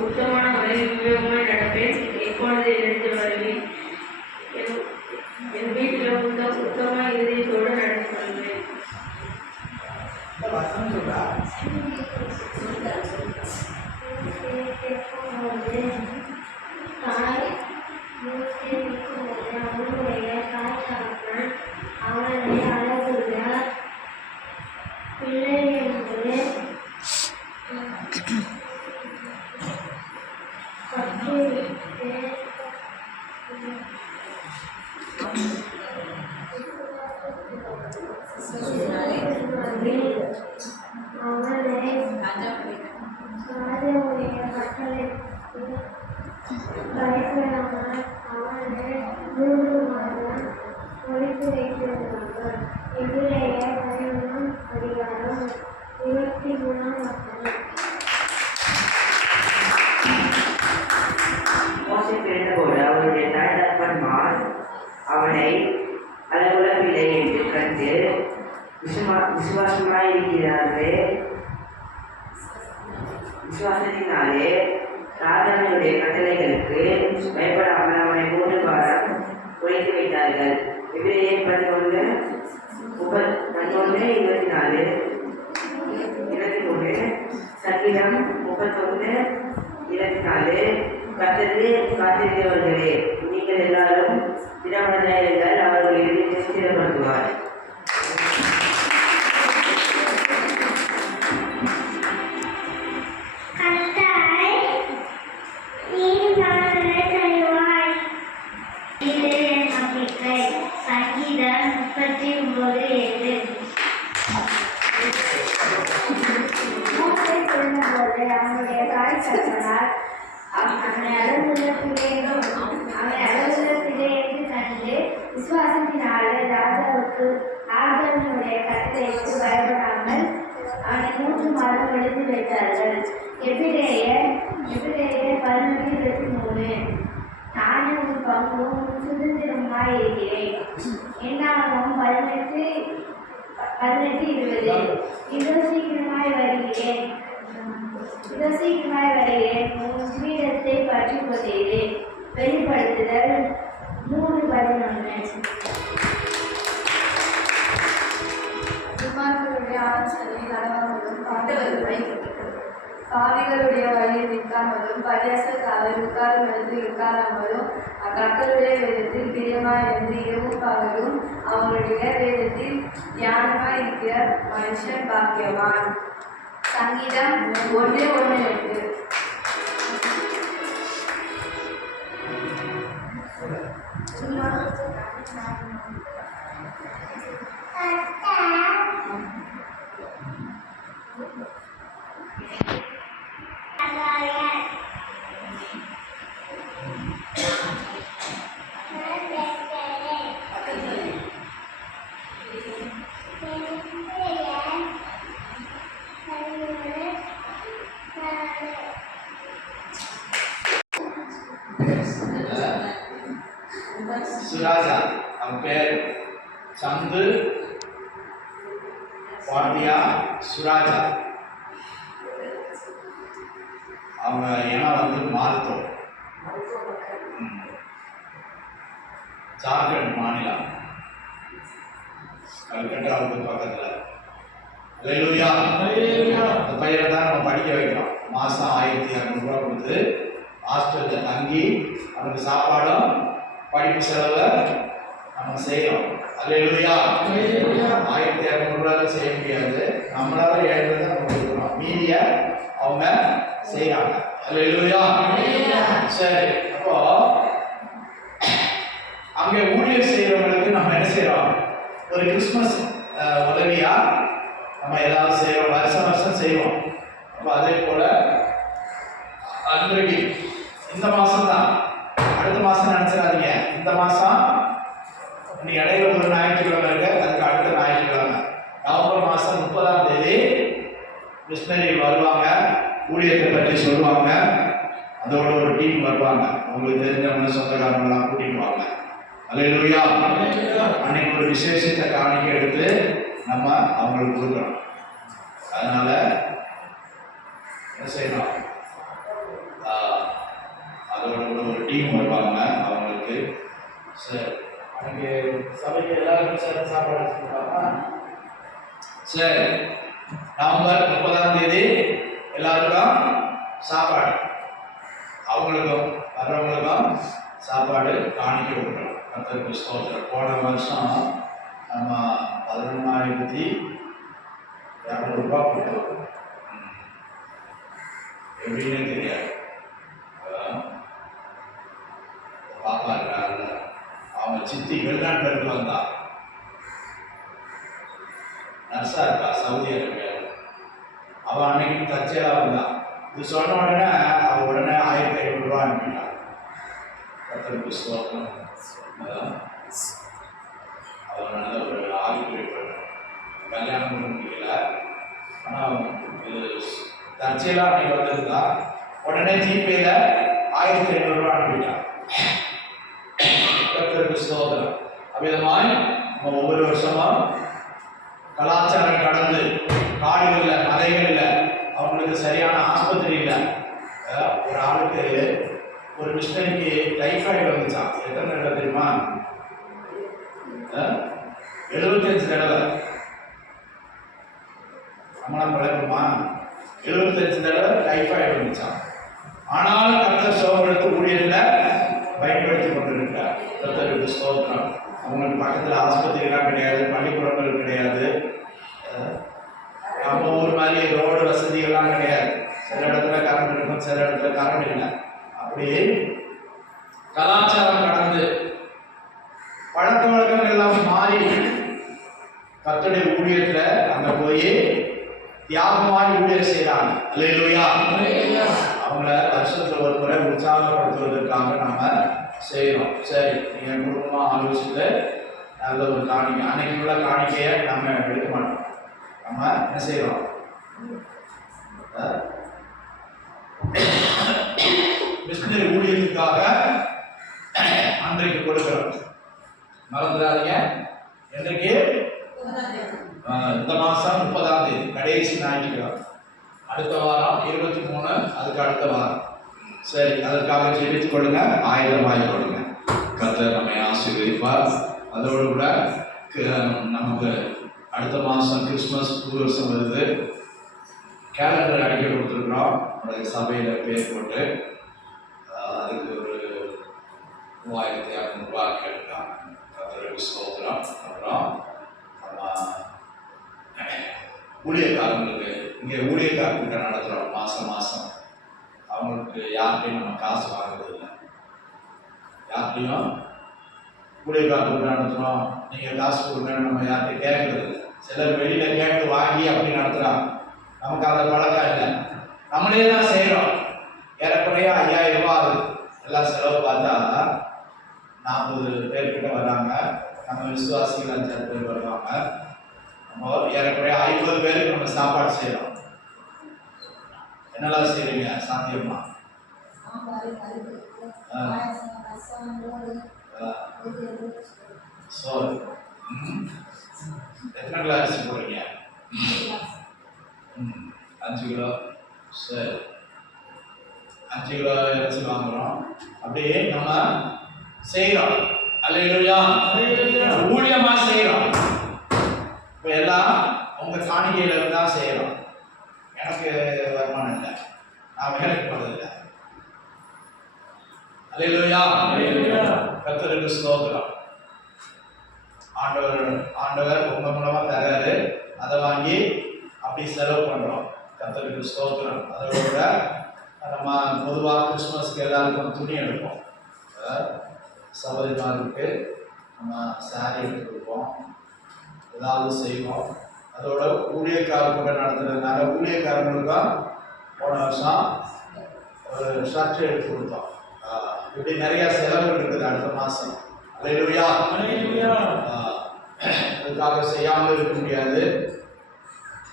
சுத்தமான வழி விவேகமாய் நடப்பேன். எப்பொழுது எழுந்து வருவேன். என் வீட்டில் சுத்தமாக இதயத்தோடு நடந்து கொள்வேன். அவருடைய தாய் தகப்பன்மார் அவனை அளவுள்ள பிள்ளை என்று கண்டு விசுவாசத்தினாலே ராஜாவினுடைய கட்டளைகளுக்கு பயப்படாமல் அவனை 3 வாரம் உழைத்து வைத்தார்கள். எபிரேயர் 11:24, சங்கீதம் 31:24. கர்த்தருக்கு காத்திருக்கிறவர்களே, நீங்கள் எல்லாரும் திடமனதாயிருங்கள், அவர்கள் இறுதியை ஸ்திரப்படுத்துவார். சங்கீதம் 39:7. அவனுடைய தாய் தகப்பனார் அவனை அளவுள்ள பிள்ளை என்று கண்டு விசுவாசத்தினாலே ராஜாவுக்கு ஆகாரனுடைய கட்டளைக்கு பயப்படாமல் அவனை 3 மாதம் எழுதி வைத்தார்கள். எபிரேயர் 11:23. நானே உன் பங்கும் சுதந்திரமாய் இருக்கிறேன். என்னாலும் 18:20. இதோ சீக்கிரமாய் வருகிறேன், உன் பீடத்தை பற்றி கொண்டேன். வெளிப்படுத்துதல் 3:11. துன்மார்க்கருடைய ஆலோசனையில் நடவாமலும் பாண்டவர்களை பாவிகளுடைய வழியில் நிற்காமலும் பரியாசக்காரர் உட்காரும் எழுந்து இருக்காராமலும் கர்த்தருடைய வேதத்தில் பிரியமாயிருந்து இரவும் பகலும் அவருடைய வேதத்தில் தியானமாய் இருக்கிற மனுஷன் பாக்கியவான். சங்கீதம் 1:1-8. சுராஜா அவன் பேர் சந்து பாண்டியா சுராஜா. அவங்க இனம் மார்த்தோம், ஜார்க்கண்ட் மாநிலம், கல்கட்டாவுக்கு பக்கத்தில். அந்த பையனை தான் நம்ம படிக்க வைக்கிறோம். மாதம் 1600 ரூபா கொடுத்து ஹாஸ்டலில் தங்கி அவனுக்கு சாப்பாடும் படிப்பு செலவை நம்ம செய்யறோம். அல்லேலூயா. 1200 ரூபாய் செய்ய முடியாது, நம்மளால 700 தான் கொடுக்குறோம், மீதிய அவங்க செய்யறாங்க. அல்லேலூயா. சரி, அப்போ அங்கே ஊழியர் செய்யறவங்களுக்கு நம்ம என்ன செய்யறோம்? ஒரு கிறிஸ்துமஸ் உதவியா நம்ம ஏதாவது செய்யறோம், வருஷம் செய்வோம். அப்போ அதே போல அன்றைக்கு இந்த மாசம் தான், அடுத்த மாசம் நினைச்சிடாதீங்க. இந்த மாசம் இன்னைக்கு இடையில ஒரு ஞாயிற்றுக்கிழமை இருக்கு, அதுக்கு அடுத்த ஞாயிற்றுக்கிழமை மிஷினரி வருவாங்க, ஊழியத்தை பற்றி சொல்லுவாங்க. அதோட ஒரு டீம் வருவாங்க, உங்களுக்கு தெரிஞ்சவங்க சொந்தக்காரங்களாம் கூட்டிட்டு வாங்க. அல்லேலூயா. அன்னைக்கு ஒரு விசேஷத்தை காணிக்க எடுத்து நம்ம அவங்களுக்கு கொடுக்கணும். அதனால என்ன செய்யணும், அதோட ஒரு டீம் வருவாங்க அவங்களுக்கு. சரி, அன்னைக்கு சபைக்கு எல்லாருக்கும் சேர்த்து சாப்பாடு கொடுப்பாங்க. சரி, நவம்பர் 30ஆம் தேதி எல்லாருக்கும் சாப்பாடு, அவங்களுக்கும் வர்றவங்களுக்கும் சாப்பாடு காணிக்க கொடுக்கணும். கர்த்தருக்கு ஸ்தோத்திரம். போன வருஷம் நம்ம 11,200 ரூபாய் கொடுத்தோம். எப்படின்னு தெரியாது. பாப்பா இருக்காங்க, அவங்க சித்தி வெளிநாட்டில் இருந்து வந்தா, நர்ஸா இருக்கா, சவுதி அரேபியாவில். அவள் அன்னைக்கு தற்செயலாக வந்தான். இது சொன்ன உடனே அவள் உடனே 1,500 ரூபா அனுப்பிட்டான். கர்த்தருக்கு ஸ்தோத்திரம். அவள் நல்ல ஒரு ஆகிய கல்யாணம் பண்ண முடியல, ஆனால் இது தற்செயலாக அன்னைக்கு வந்திருந்தா. உடனே ஜிபேல 1,500 ரூபா அனுப்பிட்டான். கர்த்தருக்கு ஸ்தோத்திரம். அவ்விதமாய் நம்ம ஒவ்வொரு வருஷமும் கலாச்சாரம் கடந்து காடுகளில் மலைகளில் அவங்களுக்கு சரியான ஆஸ்பத்திரி இல்லை. ஒரு ஆளுக்கு ஒரு மிஷினரிக்கு டைஃபாய்டு வந்துச்சான். எத்தனை தடவை தெரியுமா? 75 தடவை. நம்மளாம் பழக்கமா? 75 தடவை டைஃபாய்டு வந்துச்சான். ஆனாலும் கர்த்தர் சோதரத்து ஊழியத்தில் பயன்படுத்தி கொண்டிருக்கிறார். கர்த்தருக்கு ஸ்தோத்திரம். அவங்களுக்கு பக்கத்தில் ஆஸ்பத்திரிலாம் கிடையாது, பள்ளிக்கூடங்கள் கிடையாது, நம்ம ஊர் மாதிரி ரோடு வசதிகள்லாம் கிடையாது. சில இடத்துல கரண்ட் இருக்கும், சில இடத்துல கரண்ட் இல்லை. அப்படி கலாச்சாரம் கடந்து பழக்க வழக்கங்கள் எல்லாம் மாறி கர்த்தருடைய ஊழியத்துல அங்க போய் தியாகமாய் ஊழியர் செய்யறாங்க. அல்லேலூயா. அவங்கள வருஷத்துல ஒரு முறை உற்சாகப்படுத்துவதற்காக நாம செய்யறோம். சரி, நீங்க குடும்பமா ஆலோசித்து நல்ல ஒரு காணிக்கை, அன்னைக்கு உள்ள காணிக்கையை நம்ம எடுக்க மாட்டோம். நம்ம என்ன செய்யறோம், மிஷினரி ஊழியத்துக்காக அன்றைக்கு கொடுக்கிறோம். மறந்துடாதீங்க. இன்றைக்கு இந்த மாசம் 30ஆம் தேதி கடைசி ஞாயிற்றுக்கிழமை. அடுத்த வாரம் 23, அதுக்கு அடுத்த வாரம். சரி, அதற்காக ஜெபித்துக் கொள்ளுங்க, ஆயுதமாய் கொள்ளுங்க. கர்த்தர் நம்மை ஆசீர்வதிப்பார். அதோடு கூட நமக்கு அடுத்த மாதம் கிறிஸ்மஸ் புது வருஷம் வருது. கேலண்டர் அடிக்க கொடுத்துருக்குறோம். நம்முடைய சபையில் பேர் போட்டு அதுக்கு ஒரு 3,200 ரூபாய் கேட்டுருக்காங்க. கர்த்தருக்கு ஸ்தோத்திரம். அப்புறம் நம்ம ஊழியக்காரங்களுக்கு இங்கே ஊழியக்கார கூட்டம் நடத்துகிறோம் மாதம் மாதம். அவங்களுக்கு யார்கிட்டையும் நம்ம காசு வாங்குறது இல்லை. யார்கிட்டையும் ஊழியக்கார கூட்டம் நடத்துகிறோம், நீங்கள் காசு கொடுங்கன்னு நம்ம யார்கிட்டையும் கேட்கறது இல்லை. சிலர் வெளியில் கேட்டு வாங்கி அப்படி நடத்துகிறாங்க. நமக்கு அந்த பழக்கம் இல்லை. நம்மளே தான் செய்கிறோம். ஏறக்குறைய 5,000 ரூபா ஆகுது. எல்லாம் செலவு பார்த்தா 40 பேர்கிட்ட வராங்க. நம்ம விசுவாசிகள் 5 பேர் வருவாங்க. நம்ம ஏறக்குறைய 50 பேருக்கு நம்ம சாப்பாடு செய்கிறோம். என்னெல்லாம் செய்கிறீங்க சாத்தியமா? சோறு. எத்தனை கிலோ அரிசி போடுறீங்க? 5 கிலோ. சரி, 5 கிலோ அரிசி வாங்குறோம். அப்படியே நம்ம செய்கிறோம். அல்லேலூயா. ஊழியமா செய்கிறோம். இப்போ எல்லாம் உங்க காணிக்கையில இருந்து தான் செய்கிறோம். எனக்கு வருமானம் இல்லை, நான் வேலைக்கு போறதில்லை. அல்லேலூயா. கர்த்தருக்கு ஸ்தோத்திரம். ஆண்டவர் உங்க மூலமா தராரு, அதை வாங்கி அப்படி செலவு பண்றோம். கர்த்தருக்கு ஸ்தோத்திரம். அதோட நம்ம பொதுவாக கிறிஸ்மஸ்க்கு எல்லாருக்கும் துணி எடுப்போம். சகோதரிமாருக்கு நம்ம சாரி எடுத்து கொடுப்போம், ஏதாவது செய்வோம். அதோட ஊழியக்காரர் கூட நடத்துறதுனால ஊழியக்காரங்களுக்கும் போன வருஷம் ஒரு ஷர்ட் எடுத்து கொடுத்தோம். இப்படி நிறைய செலவுகள் இருக்குது அடுத்த மாதம். அல்லேலூயா. அதுக்காக செய்யாமல் இருக்க முடியாது.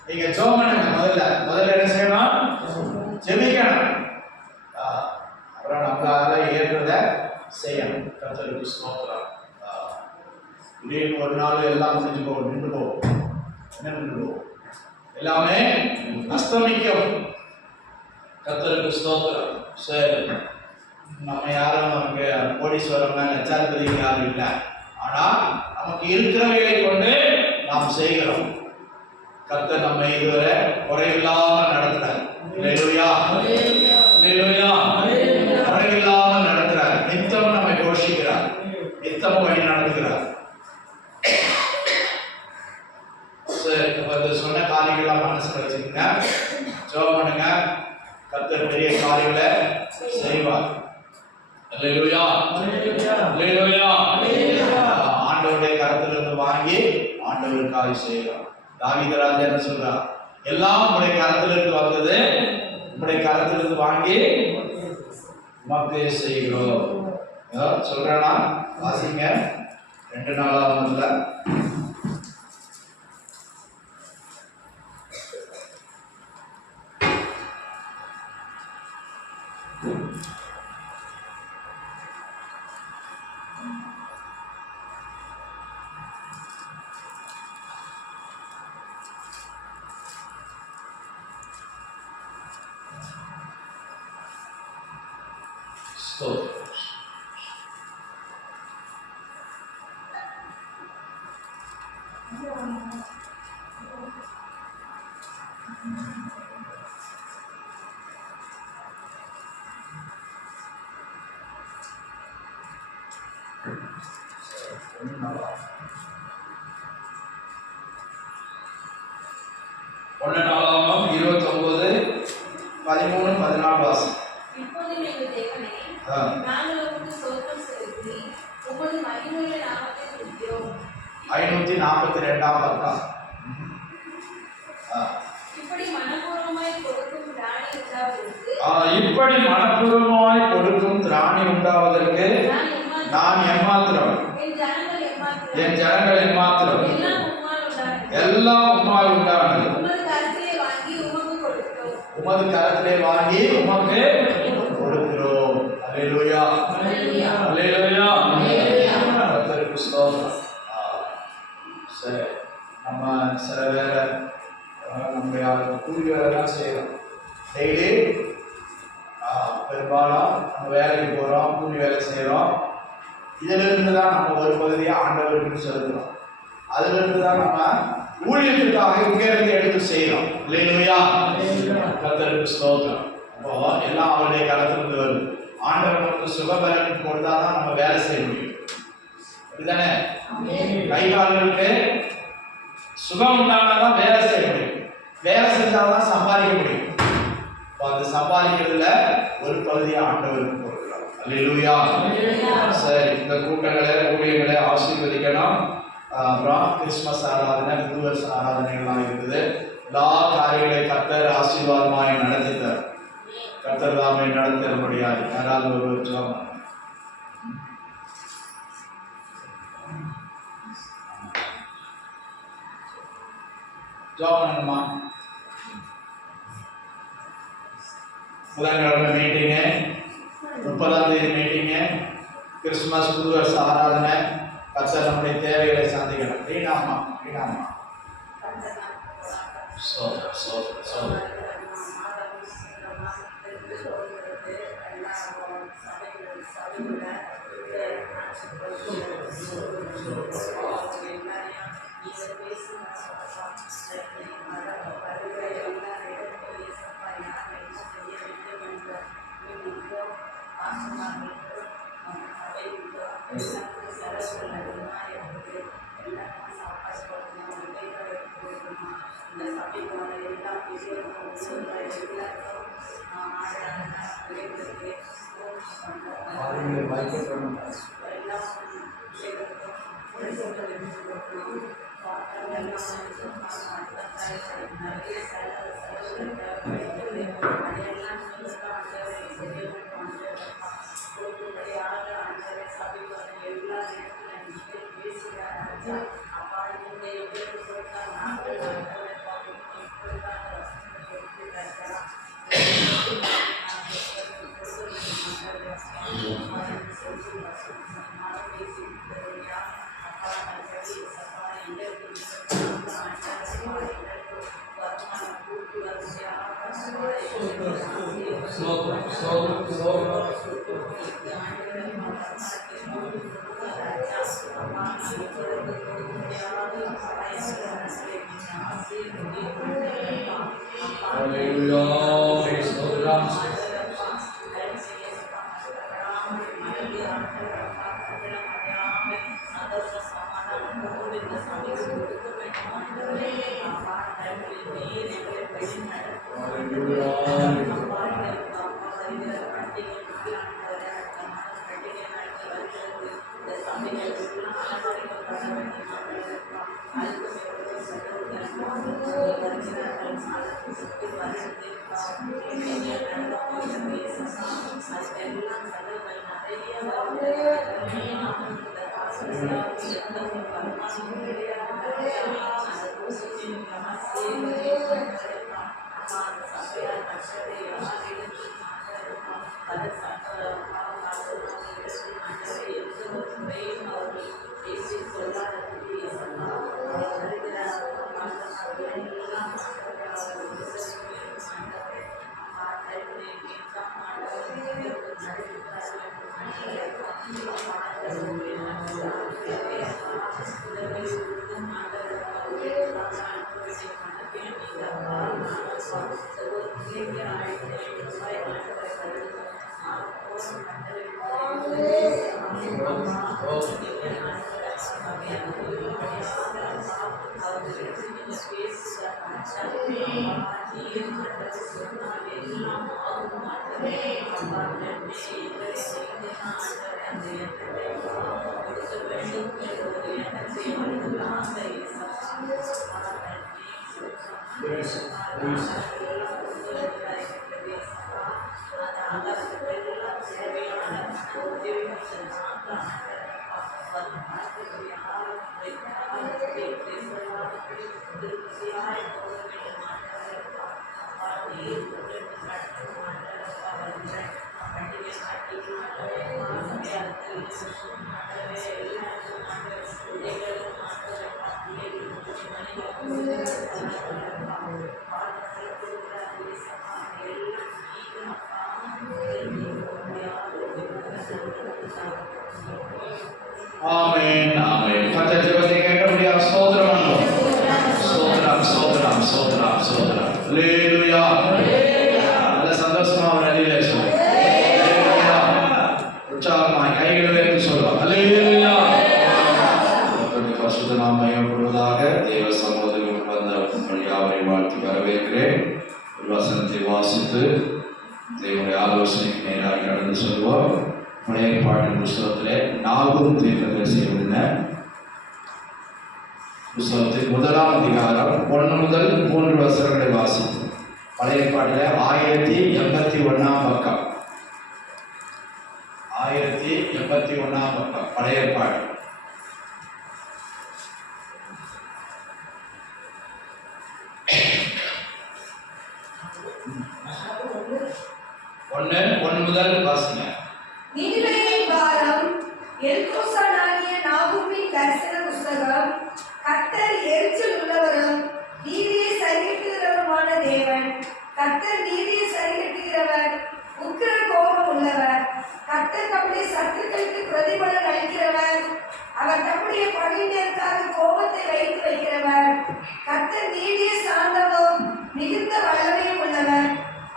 நீங்க ஜெபம் பண்ணுங்க. முதல்ல என்ன செய்யணும்? ஜெபிக்கணும். அப்புறம் நம்மளால ஏற்றத செய்யணும். கர்த்தருக்கு ஸ்தோத்திரம். திடீர்னு ஒரு நாள் எல்லாம் முடிஞ்சு போகும், நின்று போகும், எல்லாமே அஸ்தமிக்கும். கர்த்தருக்கு ஸ்தோத்திரம். சரி, நம்ம யாரும் நமக்கு கோடீஸ்வரம் லட்சாதிபதி யாரும் இல்லை. ஆனா நமக்கு இருக்கிறவைகளை கொண்டு நாம் செய்கிறோம். கர்த்தர் நம்மை இதுவரை குறைவில்லாமல் நடத்துறார். அல்லேலூயா, அல்லேலூயா, குறைவில்லாமல் நடத்துறார். நித்தமும் நம்மை போஷிக்கிறார், நித்தமும் வழி நடத்துகிறார். சரி, சொன்ன காரியங்கள்லாம் மனசுல வச்சுக்கோங்க, ஜெபம் பண்ணுங்க. கர்த்தர் பெரிய காரியங்களை செய்வார். அல்லேலூயா, அல்லேலூயா. ஆண்டவருடைய கரத்திலிருந்து வாங்கி ஆண்டவருக்காக செய்கிறோம். தாவீது ராஜா என்ன சொல்றார்? எல்லாம் உங்களுடைய கரத்திலிருந்து வந்தது, உங்களுடைய கரத்திலிருந்து வாங்கி உமக்கு செய்கிறோம் சொல்றேன்னா வாசிங்க. 2 நாளாகமத்துல 1 வாசி. இப்போது நீங்கள் தேவனே, நாங்கள் உமக்கு ஸ்தோத்திரம் செலுத்தி உமது மகிமையுள்ள நாமத்தை துதிக்கிறோம். 542ஆம் பக்கம். இப்படி மனப்பூர்வமாய் கொடுக்கும் திராணி உண்டாவதற்கு நான் எம்மாத்திரம், என் ஜனங்கள் எம்மாத்திரம், எல்லாம் உம்மால் உண்டானது. உமது கரத்திலே வாங்கி உமக்கு கொடுக்கிறோம். அல்லேலூயா, அல்லேலூயா. கர்த்தருக்கு ஸ்தோத்திரம். சரி, நம்ம சில வேலை நம்முடைய கூலி வேலைலாம் செய்கிறோம். டெய்லி பெரும்பாலும் நம்ம வேலைக்கு போகிறோம், கூலி வேலை செய்கிறோம். இதிலிருந்து தான் நம்ம ஒரு பகுதியை ஆண்டவருக்கு செலுத்துகிறோம். அதிலிருந்து தான் நம்ம ஊழியத்துக்காக இங்கிருந்து எடுத்து செய்யறோம். அல்லேலூயா, கர்த்தருக்கு ஸ்தோத்திரம். அப்போ எல்லாம் அவருடைய கரத்திலிருந்து வருது. ஆண்டவர் நமக்கு சுகபலன் கொடுத்தாதான் நம்ம வேலை செய்ய முடியும். அப்படிதானே? கை கால்களுக்கு சுகம் உண்டானாதான் வேலை செய்ய முடியும். வேலை செஞ்சாதான் சம்பாதிக்க முடியும். அந்த சம்பாதிக்கிறதுல ஒரு பகுதியை ஆண்டவருக்கு கொடுக்கிறோம். அல்லேலூயா. சரி, இந்த கூட்டங்களை ஊழியர்களை ஆசீர்வதிக்கணும். அப்புறம் கிறிஸ்மஸ் ஆராதனை, புது வருஷ ஆராதனைகள்லாம் இருக்குது. எல்லா காரியங்களை கர்த்தர் ஆசீர்வாதமாய் நடத்திட்டார். கர்த்தர் தாமே நடத்தும்படியாக யாராவது ஒரு ஜெபம் பண்ணுமா? புதன்கிழமை மீட்டிங்கு, 30ஆம் தேதி மீட்டிங்கு, கிறிஸ்துமஸ் புது வருஷ ஆராதனை. கர்த்தர் நம்முடைய தேவைகளை சந்திக்கணும். வீணாமா ஆமென் ஆமென். கர்த்தர் ஜெபத்தை கேட்டபடியால் ஸ்தோத்திரம் பண்ணுவோம். ஸ்தோத்திரம் ஸ்தோத்திரம் ஸ்தோத்திரம் ஸ்தோத்திரம். அல்லேலூயா. நல்ல சந்தோஷமா ஒரு அடியிலே சொல்லுங்க. அல்லேலூயா. உற்சாகமாய் கைகளை உயர்த்தி சொல்லுவோம். அல்லேலூயா. கர்த்தருடைய பரிசுத்த நாமம் மகிமைப்படுவதாக. தேவ சமூகத்தில் வந்த யாவரை வாழ்த்தி வரவேற்கிறேன். ஒரு வசனத்தை வாசித்து தேவனுடைய ஆலோசனைக்கு நேராக கடந்து சொல்வோம். பழைய ஏற்பாட்டின் புஸ்தகத்திலே நாகூம் தீர்க்கதரிசி எழுதின புஸ்தகத்தின் 1ஆம் அதிகாரம் 1 முதல் 3 வசனங்களை வாசிப்போம். பழைய ஏற்பாட்டில் 1081ஆம் பக்கம். 1081ஆம் பக்கம் பழைய ஏற்பாடு. ஒன்று முதல் வாசிங்க. நினிவேயின் பாரம், எல்கோசானாகிய நாகூமின் தரிசன புஸ்தகம். கர்த்தர் எரிச்சல் உள்ளவரும் நீதியை சரிகட்டுகிறவருமான தேவன். கர்த்தர் நீதியை சரிகட்டுகிறவர், உக்கிர கோபம் உள்ளவர். கர்த்தர் தம்முடைய சத்துருக்களுக்கு பிரதிபலன் அளிக்கிறவர். அவர் தம்முடைய பகைஞருக்காக கோபத்தை வைத்து வைக்கிறவர். கர்த்தர் நீடிய சாந்தமும் மிகுந்த வல்லமையும் உள்ளவர்.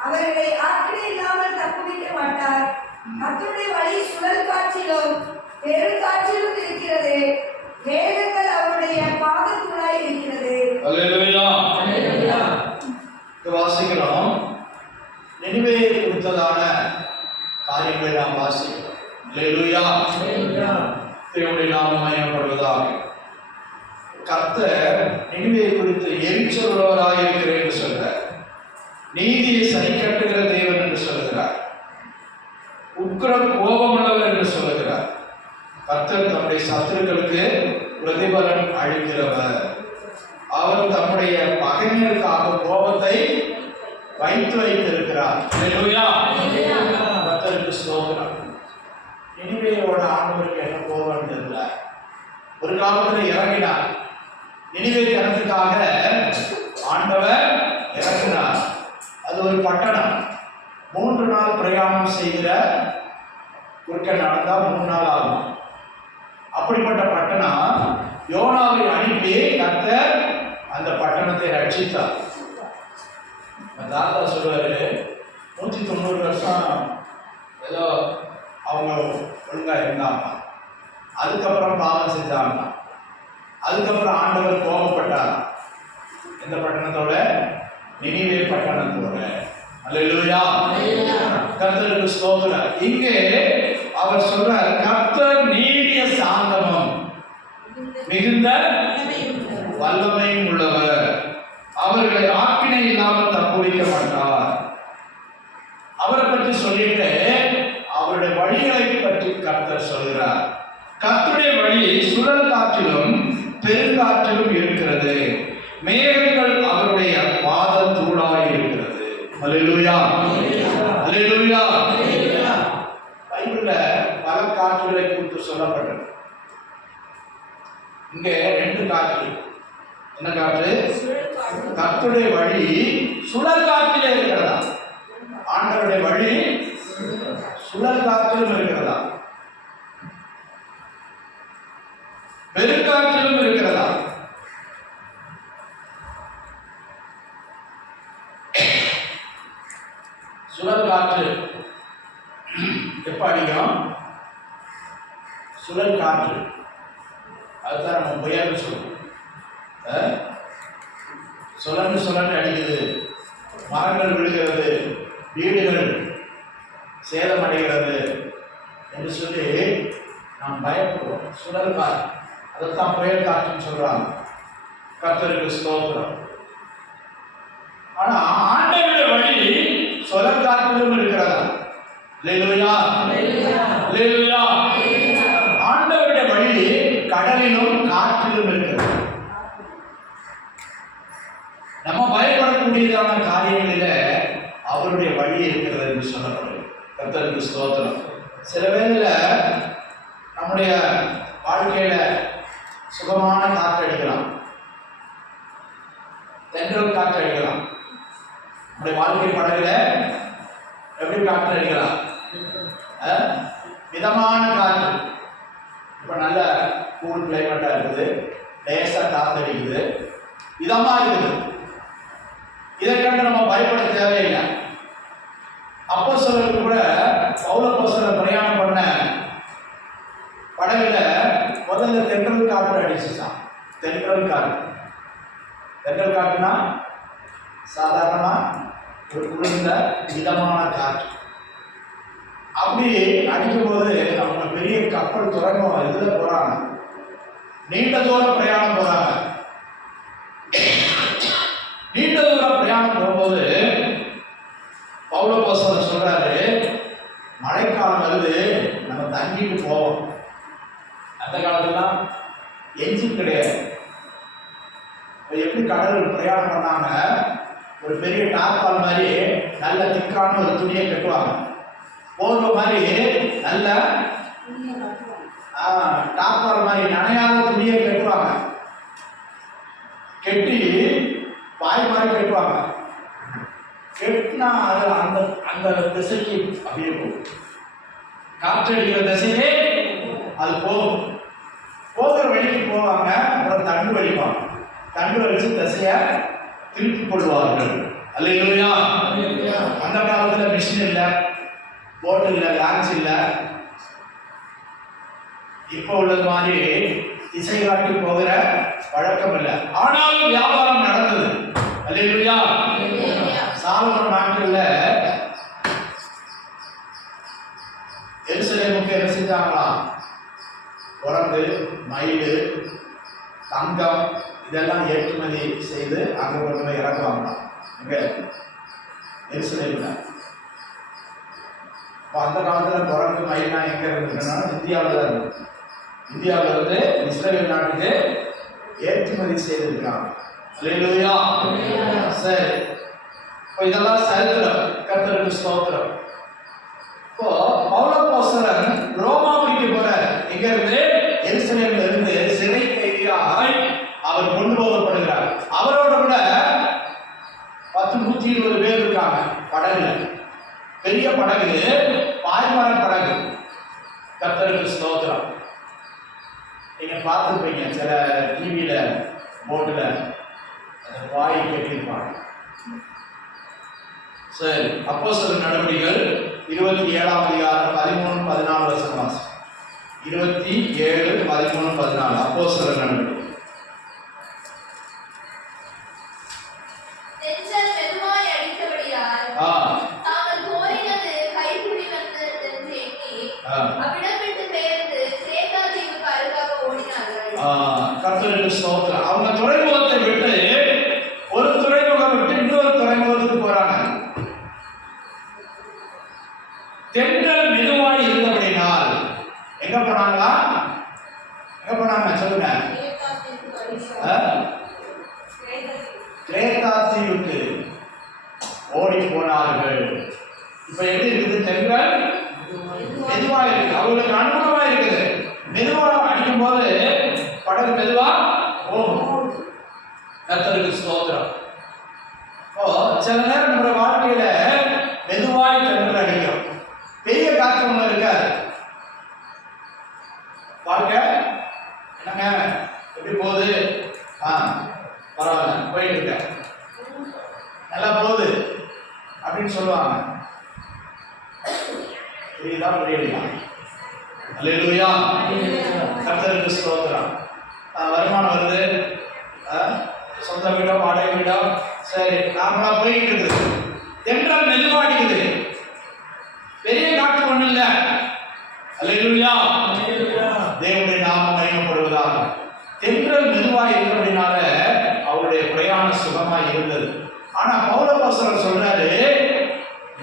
அவர்களை ஆக்கினை இல்லாமல் தப்புவிக்க மாட்டார். கர்த்தருடைய வழி சுழல் காற்றிலும் பெருங்காற்றிலும் இருக்கிறது. மேகங்கள் அவருடைய பாதத்துள்ளாய் இருக்கிறது. அல்லேலூயா. அல்லேலூயா. வாசிக்கிறோம். நினிவே குறித்ததான காரியங்களை நாம் வாசிக்கிறோம். அல்லேலூயா. அல்லேலூயா. தேவனுடைய நாமம் மகிமைப்படுவதாக. கர்த்தர் நினிவே குறித்து எரிச்சல் உள்ளவராக இருக்கிறேன் என்று சொல்றார். நீதியை சரி கட்டுகிற தேவன் என்று சொல்லுகிறார். உக்கிர கோபம் உள்ளவர் என்று சொல்லுகிறார். கர்த்தர் தம்முடைய சத்துருக்களுக்கு பிரதிபலன் அளிக்கிறவர். அவர் தம்முடைய பகைஞருக்காக கோபத்தை வைத்து வைத்திருக்கிறார். அல்லேலூயா. கர்த்தருக்கு ஸ்தோத்திரம். நினிவேயோட ஆண்டவருக்கு என்ன கோபம் தெரியல. ஒரு காலத்துல இறங்கினார். நினிவே ஜனத்துக்காக ஆண்டவர் இறங்கினார். அது ஒரு பட்டணம். 3 நாள் பிரயாணம் செய்கிற குறுக்க நடந்தா 3 நாள் ஆகும். அப்படிப்பட்ட பட்டணம். யோனாவை அனுப்பி கர்த்தர் அந்த பட்டணத்தை ரட்சித்தார். தாத்தா சொல்லுவாரு 190 வருஷம் ஏதோ அவங்க ஒழுங்கா இருந்தாங்க. அதுக்கப்புறம் பாவம் செஞ்சாங்க. அதுக்கப்புறம் ஆண்டவர் கோபப்பட்டார். எந்த பட்டணத்தோட? நினிவே பட்டணத்தோட. அல்லேலூயா. கர்த்தருக்கு ஸ்தோத்திரம். இங்கே அவர் சொல்றார், கர்த்தர் நீடிய சாந்தமும் மிகுந்த வல்லமையும் உள்ளவர், அவர்களை ஆக்கினை இல்லாமல் தப்புவிக்க மாட்டார். அவரை பற்றி சொல்லிட்டு அவருடைய வழிகளை பற்றி கர்த்தர் சொல்கிறார். கர்த்தருடைய வழி சுழல் காற்றிலும் பெருங்காற்றிலும் இருக்கிறது, மேகங்கள் அவருடைய பாத தூளாய் இருக்கிறது. அல்லேலூயா. அல்லேலூயா. பைபிள்ல பல காற்றுகளை குறித்து சொல்லப்பட்டது. இங்க 2 காற்று. என்ன காற்று? கர்த்தருடைய வழி சுழல் காற்றிலே இருக்கிறதா? ஆண்டவருடைய வழி சுழல் காற்றிலும் இருக்கிறதா? பெருங்காற்றிலும் இருக்கிறதா? சுழல் காற்று எப்ப அடிக்கும்? சுழல் காற்று. அதுதான் நம்ம புயல்னு சொல்லுவோம். சுழன்று அடிக்குது, மரங்கள் விழுகிறது, வீடுகள் சேதமடைகிறது என்று சொல்லி நாம் பயப்படுவோம். சுழல் காற்று, அதைத்தான் புயல் காற்றுன்னு சொல்றாங்க. கர்த்தருக்கு ஸ்தோத்திரம். ஆனா ஆண்டவருடைய வழி சுழல் காற்றிலும் இருக்கிறதா? அல்லேலூயா. அல்லேலூயா. ஆண்டவருடைய வழி கடலிலும் காற்றிலும் இருக்கிறது. நம்ம பயப்படக்கூடியதான காரியங்களில அவருடைய வழி இருக்கிறது என்று சொல்லப்படுது. கர்த்தருக்கு ஸ்தோத்திரம். சில வேளையில நம்முடைய வாழ்க்கையில சுகமான காற்று அடிக்கலாம், தென்றல் காற்று அடிக்கலாம். நம்முடைய வாழ்க்கை படகுல எப்படி காற்று அடிக்கலாம்? மிதமான காற்று. இப்ப நல்ல கூல் கிளைமேட்டா இருக்குது, லேசா காற்று அடிக்குது, இதமா இருக்குது. இதை கண்டு நம்ம பயப்பட தேவையில்லை. அப்போஸ்தலர்கள் கூட பவுலப்போஸ்தலர் பிரயாணம் பண்ண படகுல முதல்ல தென்றல் காற்று அடிச்சுட்டான். தென்றல் காற்று. தென்றல் காற்றுனா சாதாரணமா ஒரு குளிர்ந்த மிதமான காற்று. அப்படி அடிக்கும்போது அவங்க பெரிய கப்பல் துறைமுகம் இதுல போறாங்க, நீண்ட தூரம் பிரயாணம் போறாங்க. நீண்ட தூரம் பிரயாணம் போகும்போது பவுலப்போஸ்தலர் சொல்றாரு, மழைக்காலம் வருது, நம்ம தங்கிட்டு போவோம். அந்த காலத்துலாம் என்ஜின் கிடையாது. எப்படி கடல் பிரயாணம் பண்ணாங்க, ஒரு பெரிய டாப்பால் மாதிரி நல்ல திக்கான ஒரு துணியை கட்டுவாங்க. போர்வ மாதிரி நல்ல டாப்பால் மாதிரி நனையாத துணியை கட்டுவாங்க. கெட்டி பாய் மாதிரி கட்டுவாங்க. கெட்டினா அது அந்த அந்த திசைக்கு அப்படியே போகும். காற்றடிக்கிற திசையே அது போகும். போகிற வழிக்கு போவாங்க. அப்புறம் தண்டு வலிப்பாங்க. தண்டு வலிச்சு திசைய திருப்பி கொள்வார்கள். அல்லேலூயா. அந்த காலத்துல மிஷின் இல்லை, போட் இல்லை, லான்ச் இல்லை. இப்போ உள்ளது மாதிரி திசை காட்டி போகிற வழக்கம் இல்லை. ஆனாலும் வியாபாரம் நடந்தது. அல்லேலூயா. சாலமோன் நாட்கள்ல எருசலேமுக்கு என்ன செஞ்சாங்களா? குரங்கு, மயில், தங்கம் இதெல்லாம் ஏற்றுமதி செய்து அங்க கொண்டு போய் இறக்குவாங்களாம். இங்க எருசலேம்ல. அந்த காலத்துல குரங்கு, மயிலாம் எங்க இருந்துச்சுன்னா இந்தியாவில் தான் இருக்கு. இந்தியாவில் வந்து இஸ்ரேல் நாட்டுக்கு ஏற்றுமதி செய்திருக்காங்க. அல்லேலூயா. சரி, இப்போ இதெல்லாம் சரித்திரம். கர்த்தருக்கு ஸ்தோத்திரம். இப்போ பவுலப்போஸ்தலன் ரோமாபுரிக்கு போற, எங்க இருந்து? எருசலேம்ல இருந்து சிறை கைதியாய் அவர் கொண்டு போகப்படுகிறார். அவரோட கூட 10-120 பேர் இருக்காங்க படகுல. பெரிய படகு, பாய்மர படகு. கர்த்தருக்கு ஸ்தோத்திரம். நீங்க பார்த்துருப்பீங்க சில டிவியில போட்டுல அந்த பாய் கட்டியிருப்பாங்க. சரி, அப்போஸ்தலர் நடவடிக்கைகள் 27ஆம் அதிகாரம் 13-14 வசனம் வாசி. 27:13-14 அப்போஸ்தலர் நடவடிக்கைகள். தென்றல் மெதுவாய் அடித்தபடியால் தாங்கள் கோரினது கைகூடி வந்ததென்று எண்ணி அவ்விடம் விட்டு பெயர்ந்து கிரேத்தா தீவுக்கு அருகாக ஓடினார்கள். கர்த்தருக்கு ஸ்தோத்திரம். அவங்க துறைமுகத்தை விட்டு ஒரு துறைமுகம் விட்டு இன்னொரு துறைமுகத்துக்கு போறாங்க. தென்றல் மெதுவாய் இருந்தபடினால் எங்க போனாங்களா? எங்க போனாங்க சொல்லுங்க. கிரேத்தா தீவுக்கு ஓடி போனார்கள். இப்ப எப்படி இருக்குது? தென்றல் மெதுவா இருக்கு, அவங்களுக்கு அனுகூலமா இருக்குது. மெதுவா அடிக்கும் போது படகு மெதுவா போகும். கர்த்தருக்கு ஸ்தோத்திரம். சில நேரம் நம்முடைய வாழ்க்கையில மெதுவாய் தென்றல் அடிக்கும். பெரிய காற்று ஒண்ணு இருக்காது. வாழ்க்கை என்னங்க எப்படி போகுது? பரவாயில்ல, போயிட்டு இருக்க, நல்லா போகுது அப்படின்னு சொல்லுவாங்க. புரியுதா? புரியலையா? அல்லேலூயா. கர்த்தருக்கு ஸ்தோத்திரம். வருமானம் வருது, சொந்த வீடோ வாடகை வீடோ, சரி நார்மலா போயிட்டு இருக்குது. தென்றல் மெதுவா அடிக்குது, பெரிய காற்று ஒண்ணு இல்ல. அல்லேலூயா. தேவனுடைய நாமம் மகிமைப்படுவதாக. தென்றல் மெதுவா இருக்கிறதுனால அவருடைய பிரயாணம் சுகமா இருந்தது. ஆனா பவுலப்போஸ்தலர் சொல்றாரு,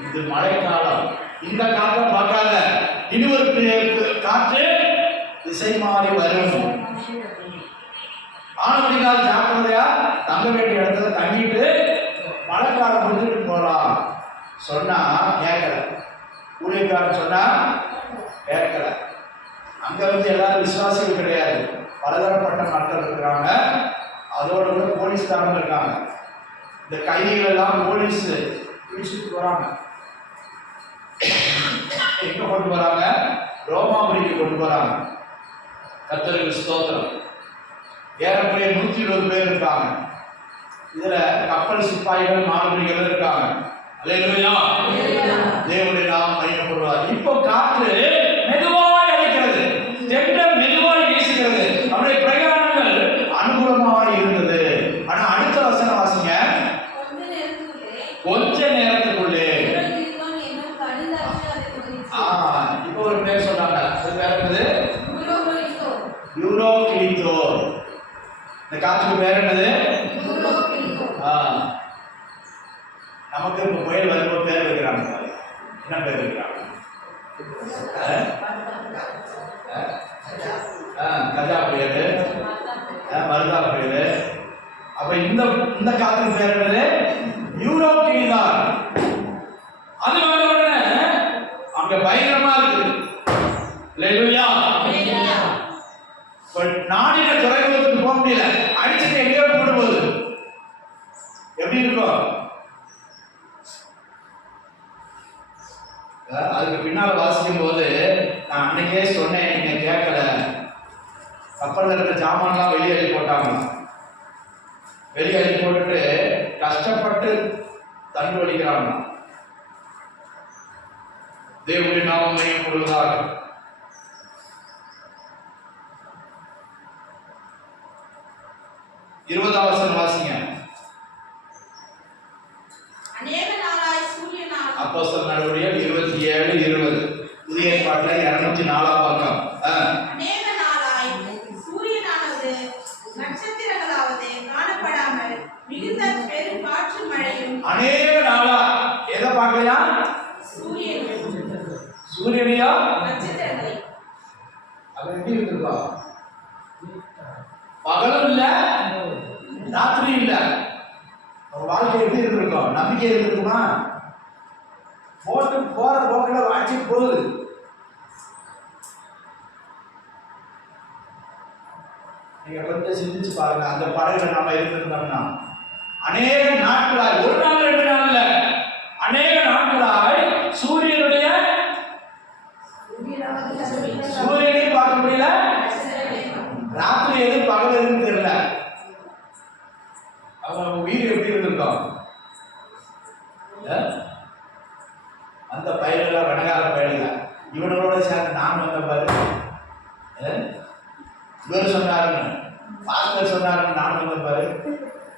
இது மழைக்காலம், இந்த காற்றை பார்க்காத, இனி ஒரு காற்று திசை மாறி வரும். ஆனபடினால் ஜாக்கிரதையா தங்க வேண்டிய இடத்துல தங்கிட்டு மழைக்காலம் முடிஞ்சுட்டு போலாம் சொன்னா கேட்கல. ஊழியக்காரன் சொன்னா கேட்கல. அங்க வந்து எல்லாரும் விசுவாசிகள் கிடையாது, பலதரப்பட்ட மக்கள் இருக்கிறாங்க. அதோட கூட போலீஸ்காரங்க இருக்காங்க. இந்த கைதிகள் எல்லாம் போலீஸ் பிடிச்சிட்டு போறாங்க. எங்க கொண்டு போறாங்க? ரோமாபுரிக்கு கொண்டு போறாங்க. கர்த்தருக்கு ஸ்தோத்திரம். ஏறக்குறைய 120 பேர் இருக்காங்க. இதுல கப்பல் சிப்பாய்கள் 4 பேர் இருக்காங்க. அல்லேலூயா. தேவனுடைய நாமம் மகிமைப்படுவார். இப்போ காற்று மெதுவாய் அடிக்கிறது, தென்றல் மெதுவாய் வீசுகிறது. அவருடைய பிரயாணங்கள் அனுகூலமாக இருந்தது. ஆனா அடுத்த வசனம் வாசிங்க. கொஞ்ச நேரத்துக்குள்ளே இப்போ ஒரு பேர் சொன்னாங்க. அது பேர் என்னது? யூரோகிலித்தோ. இந்த காற்றுக்கு பேர் என்னது? நமக்கு இப்போ புயல் வரும்போது பேர் வைக்கிறாங்க. என்ன பேர் வைக்கிறாங்க? கஜா புயல், மருதா புயல். அப்ப இந்த காற்றுக்கு பேர் என்னது? யூரோகிலிதான். அது வந்த உடனே அங்க பயங்கரமா இருக்குது. அல்லேலூயா. நாடின துறைமுகத்துக்கு போக முடியல, அடிச்சுட்டு எங்கேயோ போட்டு போகுது. எப்படி இருக்கும்? அதுக்கு பின்னால வாசிக்கும் போது நான் அன்னைக்கே சொன்னேன், நீங்க கேட்கல. கப்பல்ல இருக்கிற ஜாமான்லாம் வெளியே அள்ளி போட்டாங்க. வெளியே அள்ளி போட்டுட்டு கஷ்டப்பட்டு தண்ணி வலிக்கிறாங்க. தேவனுடைய நாமம் மகிமைப்படுவதாக. இருபதாம் வசனம் வாசிங்க. அப்போஸ்தலர் நடவடிக்கைகள் 27:20. புதிய ஏற்பாட்டுல 204ஆம் பக்கம். அநேக நாளாய் சூரியனானது நட்சத்திரங்களாவது காணப்படாமல் மிகுந்த பெரும் காற்று மழையும். அநேக நாளா எதை பார்க்கலாம்? சூரியனையா நட்சத்திரங்களை. அது எப்படி இருக்குப்பா? பகலும் இல்ல, ராத்திரியும் இல்ல. வாழ்க்கை எப்படி இருந்திருக்கும்? நம்பிக்கை இருந்திருக்குமா? போட்டு போற போக்கில் அடிச்சுட்டு போகுது. நீங்க கொஞ்சம் சிந்திச்சு பாருங்க. அந்த படகுல நாம இருந்திருந்தோம்னா அநேக நாட்களாய், ஒரு நாள் 2 நாள் இல்ல, அநேக நாட்களாய் சூரியனையும் பார்க்க முடியல, ராத்திரி எது பகல் எதுன்னு தெரியல. அவங்க வீடு எப்படி இருந்திருக்கோம்? அந்த பயிரெல்லாம் வெனகால பயிரில்ல. இவனோட சேர்ந்து நான் வந்த பாரு, இவர் சொன்னாருன்னு, பாஸ்டர் சொன்னாருன்னு நான் வந்த பாரு.